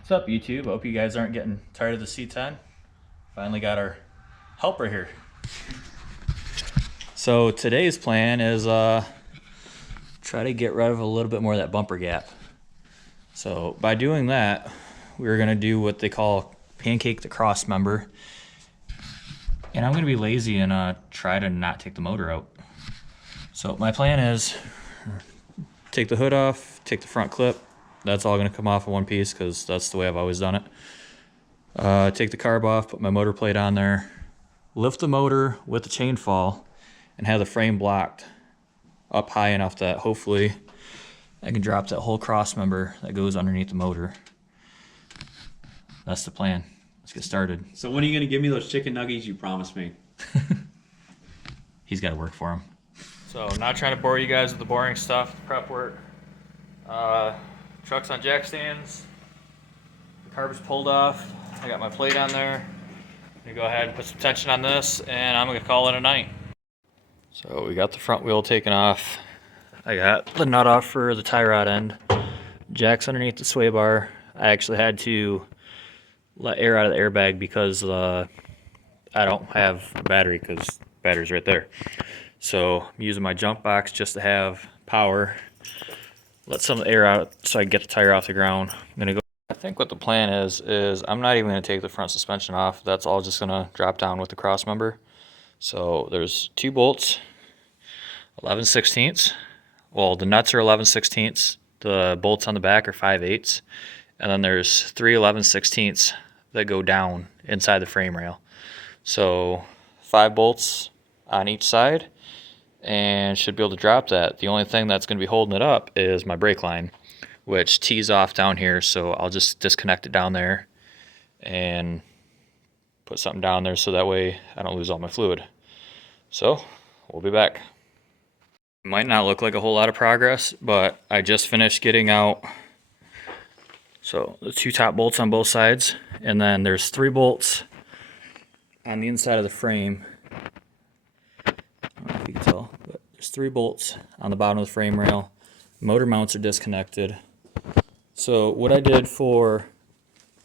What's up, YouTube? Hope you guys aren't getting tired of the C10. Finally got our helper here. So today's plan is try to get rid of a little bit more of that bumper gap. So by doing that, we're gonna do what they call pancake the cross member. And I'm gonna be lazy and try to not take the motor out. So my plan is take the hood off, take the front clip. That's all gonna come off in one piece because that's the way I've always done it. Take the carb off, put my motor plate on there, lift the motor with the chain fall, and have the frame blocked up high enough that hopefully I can drop that whole cross member that goes underneath the motor. That's the plan. Let's get started. So when are you going to give me those chicken nuggets you promised me? He's got to work for him. So I'm not trying to bore you guys with the boring stuff, prep work. Truck's on jack stands. The carb is pulled off. I got my plate on there. I'm gonna go ahead and put some tension on this, and I'm gonna call it a night. So we got the front wheel taken off. I got the nut off for the tie rod end. Jack's underneath the sway bar. I actually had to let air out of the airbag because I don't have a battery because the battery's right there. So I'm using my jump box just to have power. Let some of the air out so I can get the tire off the ground. I'm gonna go. I think what the plan is I'm not even gonna take the front suspension off. That's all just gonna drop down with the cross member. So there's two bolts, 11/16. Well, the nuts are 11/16. The bolts on the back are 5/8, and then there's three 11/16 that go down inside the frame rail. So 5 bolts on each side, and should be able to drop that. The only thing that's going to be holding it up is my brake line, which tees off down here. So I'll just disconnect it down there and put something down there so that way I don't lose all my fluid. So we'll be back. Might not look like a whole lot of progress, but I just finished getting out so the 2 top bolts on both sides, and then there's 3 bolts on the inside of the frame. I don't know if you can tell, but there's 3 bolts on the bottom of the frame rail. Motor mounts are disconnected. So what I did for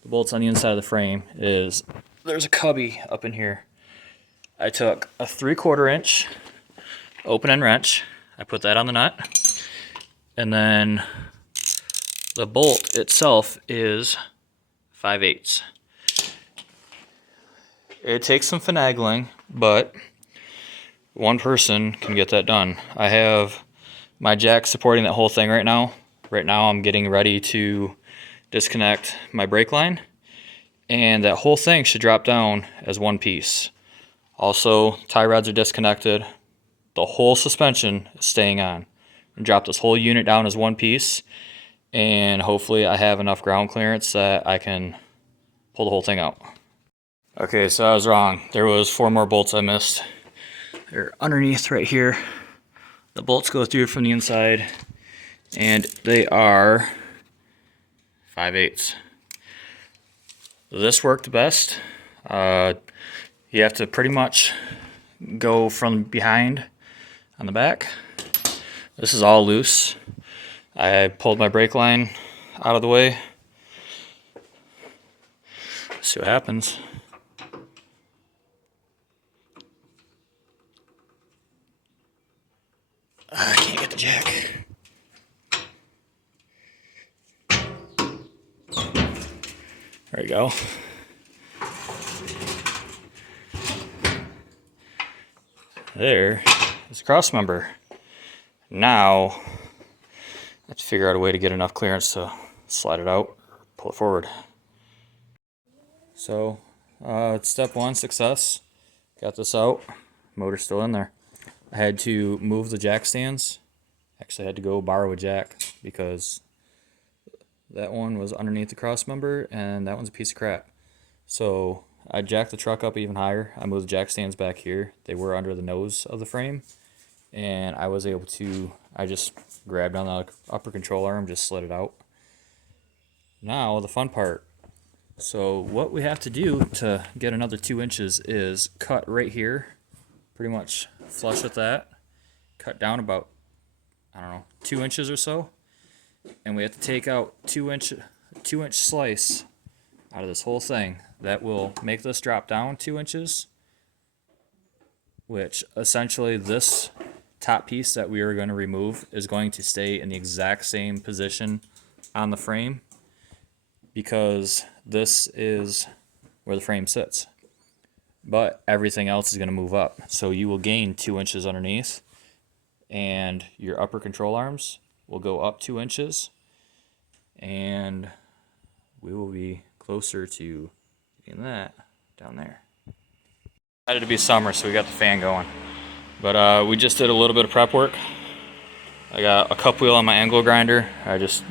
the bolts on the inside of the frame is there's a cubby up in here. I took a 3/4 inch open end wrench. I put that on the nut, and then the bolt itself is 5/8. It takes some finagling, but one person can get that done. I have my jack supporting that whole thing right now. Right now I'm getting ready to disconnect my brake line, and that whole thing should drop down as one piece. Also, tie rods are disconnected. The whole suspension is staying on. And drop this whole unit down as one piece, and hopefully I have enough ground clearance that I can pull the whole thing out. Okay, so I was wrong. There was 4 more bolts I missed. They're underneath right here. The bolts go through from the inside, and they are 5/8. This worked the best. You have to pretty much go from behind on the back. This is all loose. I pulled my brake line out of the way. Let's see what happens. I can't get the jack. There we go. There is the cross member. Now I have to figure out a way to get enough clearance to slide it out, pull it forward. So it's step 1, success. Got this out. Motor's still in there. I had to move the jack stands. Actually, I had to go borrow a jack because that one was underneath the cross member and that one's a piece of crap. So I jacked the truck up even higher. I moved the jack stands back here. They were under the nose of the frame, and I was able to, I just grabbed on the upper control arm, just slid it out. Now the fun part. So what we have to do to get another 2 inches is cut right here, pretty much flush with that, cut down about, I don't know, 2 inches or so, and we have to take out 2 inches, a 2-inch slice out of this whole thing that will make this drop down 2 inches, which essentially this top piece that we are going to remove is going to stay in the exact same position on the frame, because this is where the frame sits. But everything else is going to move up. So you will gain 2 inches underneath, and your upper control arms will go up 2 inches, and we will be closer to getting that down there. Decided to be summer, so we got the fan going. But we just did a little bit of prep work. I got a cup wheel on my angle grinder. I just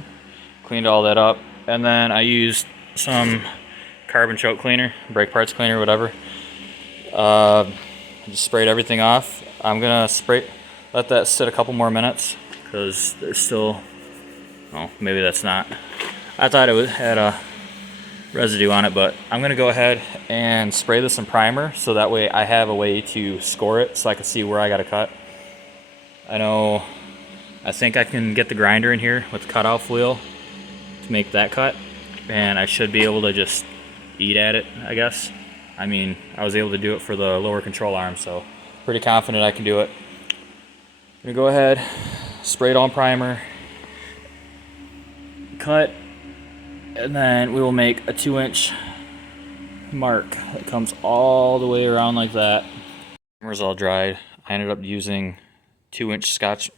cleaned all that up, and then I used some carbon choke cleaner, brake parts cleaner, whatever. Just sprayed everything off. I'm gonna let that sit a couple more minutes, because there's still, oh, maybe that's not. I thought it had a residue on it, but I'm gonna go ahead and spray this in primer, so that way I have a way to score it, so I can see where I gotta cut. I think I can get the grinder in here with the cutoff wheel to make that cut, and I should be able to just eat at it, I guess. I mean, I was able to do it for the lower control arm, so pretty confident I can do it. I'm gonna go ahead, spray it on primer, cut, and then we will make a 2-inch mark that comes all the way around like that. Primer's all dried. I ended up using 2-inch Scotch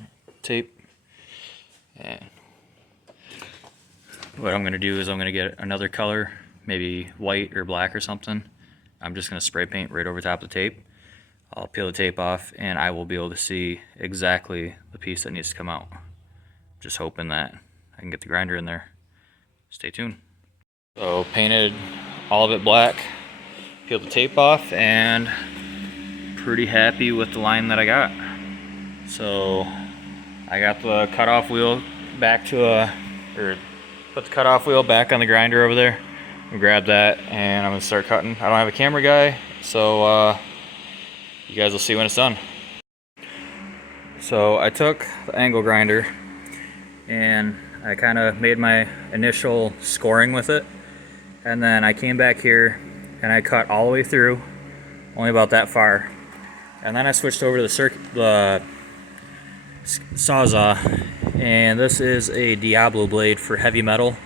tape. And what I'm gonna do is I'm gonna get another color, maybe white or black or something. I'm just gonna spray paint right over top of the tape. I'll peel the tape off, and I will be able to see exactly the piece that needs to come out. Just hoping that I can get the grinder in there. Stay tuned. So painted all of it black, peeled the tape off, and pretty happy with the line that I got. So I got the cutoff wheel back to put the cutoff wheel back on the grinder over there. I'll grab that, and I'm gonna start cutting. I don't have a camera guy, so you guys will see when it's done. So I took the angle grinder, and I kind of made my initial scoring with it, and then I came back here and I cut all the way through, only about that far, and then I switched over to the Sawzall, and this is a Diablo blade for heavy metal.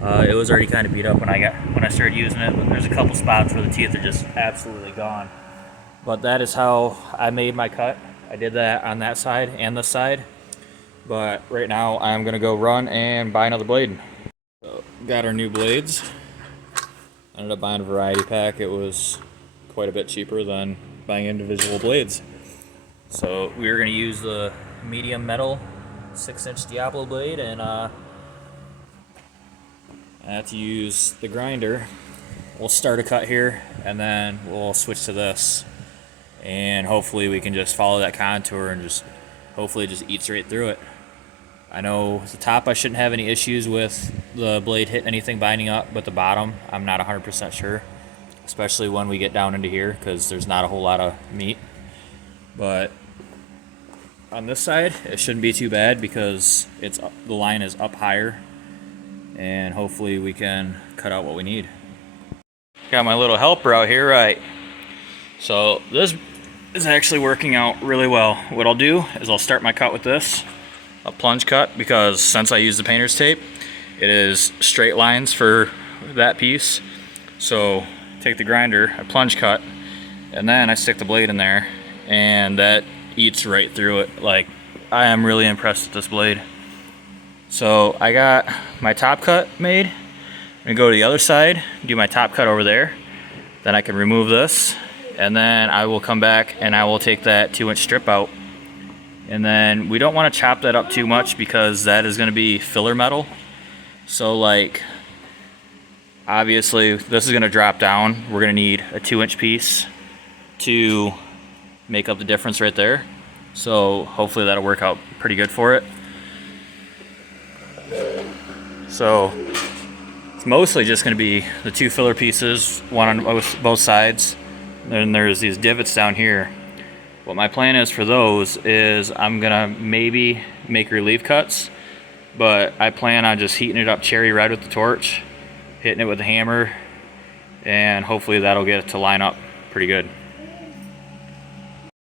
It was already kind of beat up when I started using it. There's a couple spots where the teeth are just absolutely gone. But that is how I made my cut. I did that on that side and this side. But right now I'm gonna go run and buy another blade. So, got our new blades. Ended up buying a variety pack. It was quite a bit cheaper than buying individual blades. So we were gonna use the medium metal 6-inch Diablo blade, and I have to use the grinder. We'll start a cut here, and then we'll switch to this, and hopefully we can just follow that contour and just hopefully just eats right through it. I know the top I shouldn't have any issues with the blade hitting anything binding up, but the bottom I'm not 100% sure, especially when we get down into here, because there's not a whole lot of meat. But on this side it shouldn't be too bad, because the line is up higher, and hopefully we can cut out what we need. Got my little helper out here, right? So this is actually working out really well. What I'll do is I'll start my cut with this, a plunge cut, because since I use the painter's tape, it is straight lines for that piece. So take the grinder, I plunge cut, and then I stick the blade in there, and that eats right through it. Like, I am really impressed with this blade. So I got my top cut made. I'm gonna go to the other side, do my top cut over there. Then I can remove this, and then I will come back and I will take that 2-inch strip out. And then we don't want to chop that up too much, because that is gonna be filler metal. So like, obviously this is gonna drop down. We're gonna need a 2-inch piece to make up the difference right there. So hopefully that'll work out pretty good for it. So it's mostly just going to be the 2 filler pieces, one on both sides. Then there's these divots down here. What my plan is for those is I'm going to maybe make relief cuts, but I plan on just heating it up cherry red with the torch, hitting it with a hammer, and hopefully that'll get it to line up pretty good.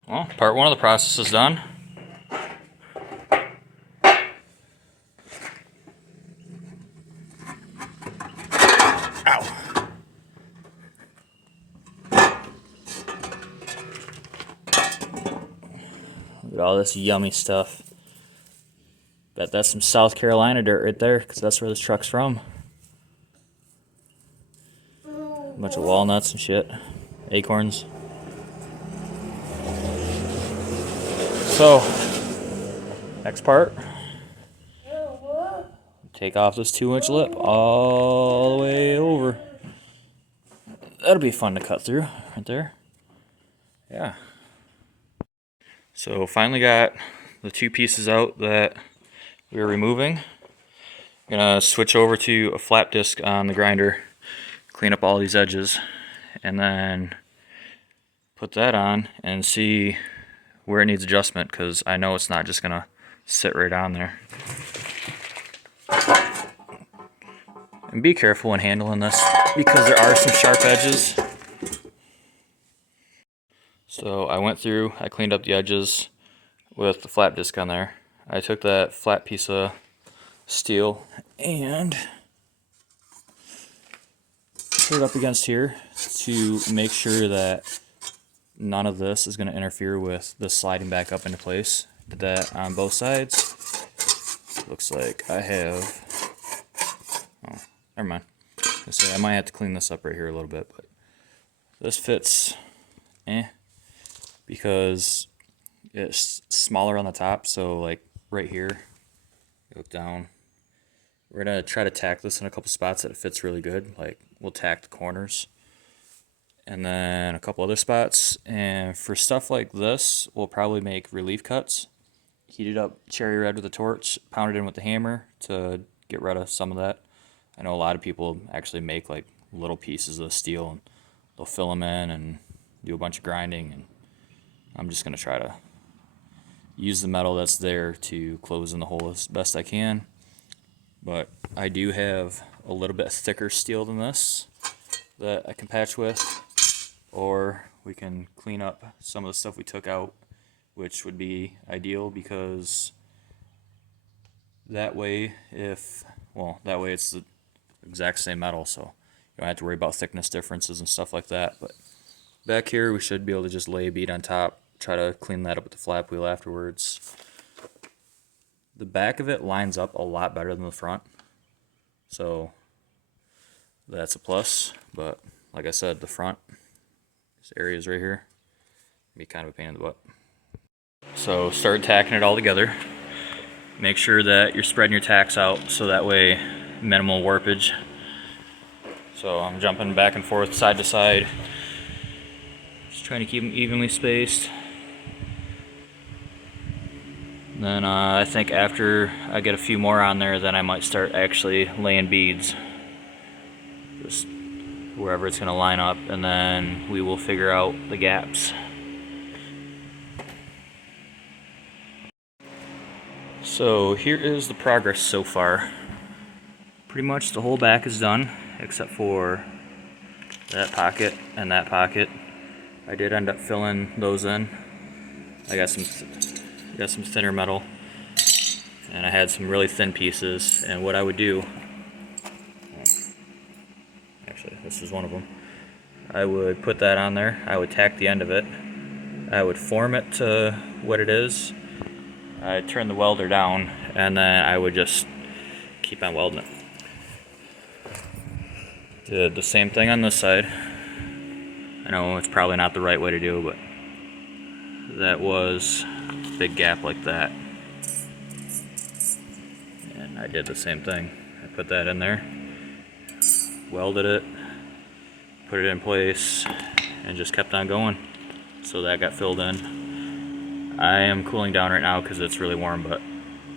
Well, part one of the process is done. Ow. Look at all this yummy stuff. Bet that's some South Carolina dirt right there, because that's where this truck's from. A bunch of walnuts and shit. Acorns. So, next part. Take off this 2-inch lip all the way over. That'll be fun to cut through right there. Yeah. So finally got the 2 pieces out that we were removing. I'm gonna switch over to a flap disc on the grinder, clean up all these edges, and then put that on and see where it needs adjustment, because I know it's not just gonna sit right on there. And be careful when handling this, because there are some sharp edges. So I went through, I cleaned up the edges with the flap disc on there. I took that flat piece of steel and put it up against here to make sure that none of this is going to interfere with this sliding back up into place. Did that on both sides. Looks like I have, oh, never mind. I might have to clean this up right here a little bit, but this fits, because it's smaller on the top. So like right here, look down. We're gonna try to tack this in a couple spots that it fits really good. Like we'll tack the corners, and then a couple other spots. And for stuff like this, we'll probably make relief cuts. Heat it up cherry red with a torch, pound it in with the hammer to get rid of some of that. I know a lot of people actually make like little pieces of steel and they'll fill them in and do a bunch of grinding, and I'm just gonna try to use the metal that's there to close in the hole as best I can. But I do have a little bit thicker steel than this that I can patch with, or we can clean up some of the stuff we took out, which would be ideal, because that way it's the exact same metal, so you don't have to worry about thickness differences and stuff like that. But back here we should be able to just lay a bead on top, try to clean that up with the flap wheel afterwards. The back of it lines up a lot better than the front, so that's a plus. But like I said, the front, this area is right here, be kind of a pain in the butt. So start tacking it all together. Make sure that you're spreading your tacks out so that way minimal warpage. So I'm jumping back and forth, side to side, just trying to keep them evenly spaced. Then I think after I get a few more on there, then I might start actually laying beads, just wherever it's going to line up, and then we will figure out the gaps. So here is the progress so far. Pretty much the whole back is done, except for that pocket and that pocket. I did end up filling those in. I got some thinner metal, and I had some really thin pieces. And what I would do, actually this is one of them, I would put that on there. I would tack the end of it. I would form it to what it is. I'd turn the welder down, and then I would just keep on welding it. Did the same thing on this side. I know it's probably not the right way to do, but that was a big gap like that. And I did the same thing. I put that in there, welded it, put it in place, and just kept on going. So that got filled in. I am cooling down right now because it's really warm, but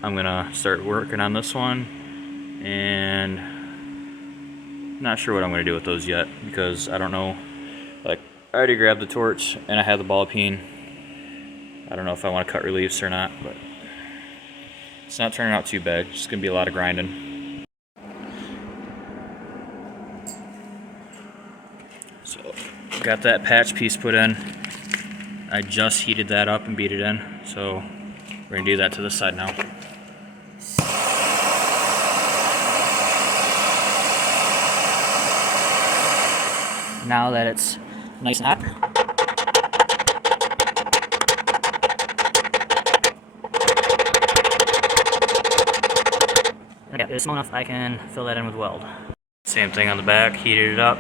I'm gonna start working on this one, and not sure what I'm gonna do with those yet, because I don't know. Like, I already grabbed the torch and I have the ball peen. I don't know if I want to cut reliefs or not, but It's not turning out too bad. It's gonna be a lot of grinding. So, got that patch piece put in. I just heated that up and beat it in. So, we're gonna do that to this side now. Now that it's nice and hot, yeah, it's small enough I can fill that in with weld. Same thing on the back, heated it up,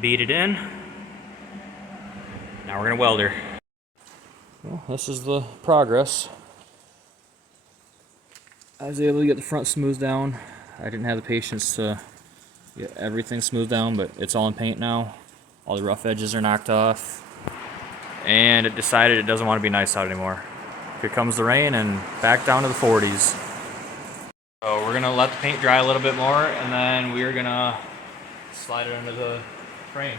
beat it in. Now we're gonna weld her. Well, this is the progress. I was able to get the front smoothed down. I didn't have the patience to get everything smoothed down, but it's all in paint now. All the rough edges are knocked off. And it decided it doesn't want to be nice out anymore. Here comes the rain and back down to the 40s. So we're gonna let the paint dry a little bit more, and then we're gonna slide it under the frame.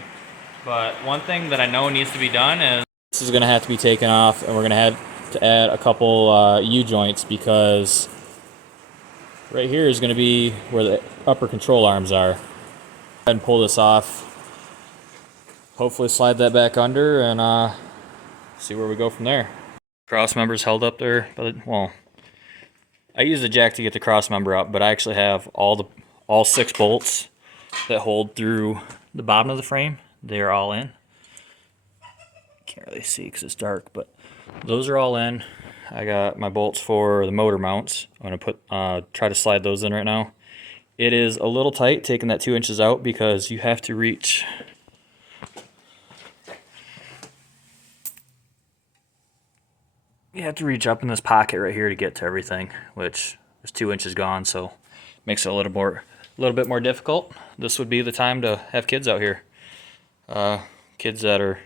But one thing that I know needs to be done is this is gonna have to be taken off, and we're gonna have to add a couple U-joints, because right here is gonna be where the upper control arms are. Go ahead and pull this off. Hopefully slide that back under and see where we go from there. Cross member's held up there, but well, I use the jack to get the cross member up, but I actually have all 6 bolts that hold through the bottom of the frame. They're all in. Can't really see because it's dark, but those are all in. I got my bolts for the motor mounts. I'm gonna put try to slide those in right now. It is a little tight taking that 2 inches out, because you have to reach. You have to reach up in this pocket right here to get to everything, which is 2 inches gone, so makes it a little bit more difficult. This would be the time to have kids out here. Kids that are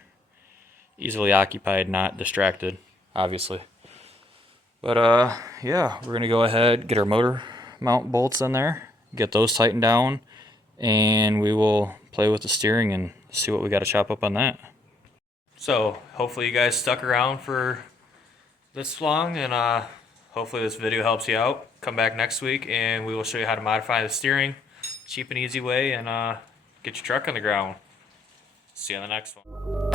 easily occupied, not distracted, obviously. But yeah, we're gonna go ahead, get our motor mount bolts in there, get those tightened down, and we will play with the steering and see what we got to chop up on that. So hopefully you guys stuck around for this long, and hopefully this video helps you out. Come back next week and we will show you how to modify the steering, cheap and easy way, and get your truck on the ground. See you on the next one.